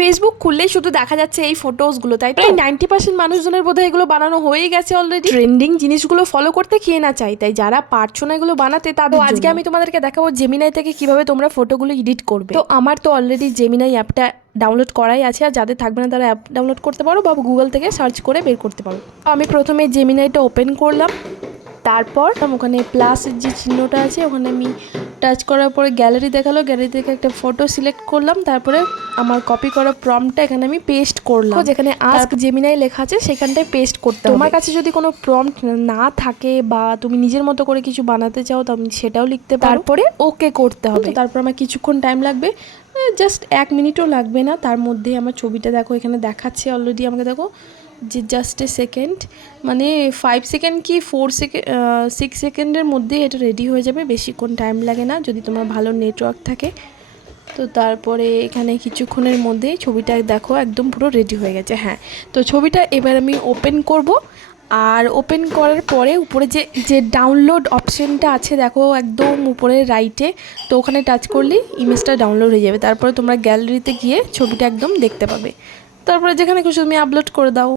Facebook খুললেই শুধু দেখা যাচ্ছে এই ফটোসগুলো, তাই প্রায় 90% মানুষজনের বোধহয় এগুলো বানানো হয়েই গেছে অলরেডি। ট্রেন্ডিং জিনিসগুলো ফলো করতে খেয়ে না চাই, তাই যারা পারছো না এগুলো বানাতে তাদের আজকে আমি তোমাদেরকে দেখাবো জেমিনাই থেকে কিভাবে তোমরা ফটোগুলো এডিট করবে। তো আমার তো অলরেডি জেমিনাই অ্যাপটা ডাউনলোড করাই আছে, আর যাদের থাকবে না তারা অ্যাপ ডাউনলোড করতে পারো বা গুগল থেকে সার্চ করে বের করতে পারো। আমি প্রথমে জেমিনাইটা ওপেন করলাম, তারপর ওখানে প্লাসের যে চিহ্নটা আছে ওখানে আমি টাচ করার পরে গ্যালারি দেখালো, গ্যালারি থেকে একটা ফটো সিলেক্ট করলাম, তারপরে আমার কপি করা প্রম্পটটা এখানে আমি পেস্ট করলাম। যেখানে আস্ক জেমিনাই লেখা আছে সেখানটায় পেস্ট করতে হবে। তোমার কাছে যদি কোনো প্রম্পট না থাকে বা তুমি নিজের মতো করে কিছু বানাতে চাও তো আমি সেটাও লিখতে পারো। তারপরে ওকে করতে হবে। তারপর আমার কিছুক্ষণ টাইম লাগবে, জাস্ট 1 মিনিটও লাগবে না। তার মধ্যে আমার ছবিটা দেখো এখানে দেখাচ্ছে অলরেডি, আমাকে দেখো যে জাস্ট এ সেকেন্ড, মানে 5 সেকেন্ড কি 6 সেকেন্ডের মধ্যে এটা রেডি হয়ে যাবে, বেশিক্ষণ টাইম লাগে না যদি তোমার ভালো নেটওয়ার্ক থাকে। তো তারপরে এখানে কিছুক্ষণের মধ্যেই ছবিটা দেখো একদম পুরো রেডি হয়ে গেছে। হ্যাঁ, তো ছবিটা এবার আমি ওপেন করব, আর ওপেন করার পরে উপরে যে ডাউনলোড অপশানটা আছে দেখো একদম উপরে রাইটে, তো ওখানে টাচ করলেই ইমেজটা ডাউনলোড হয়ে যাবে। তারপরে তোমরা গ্যালারিতে গিয়ে ছবিটা একদম দেখতে পাবে, তারপরে যেখানে খুশি তুমি আপলোড করে দাও।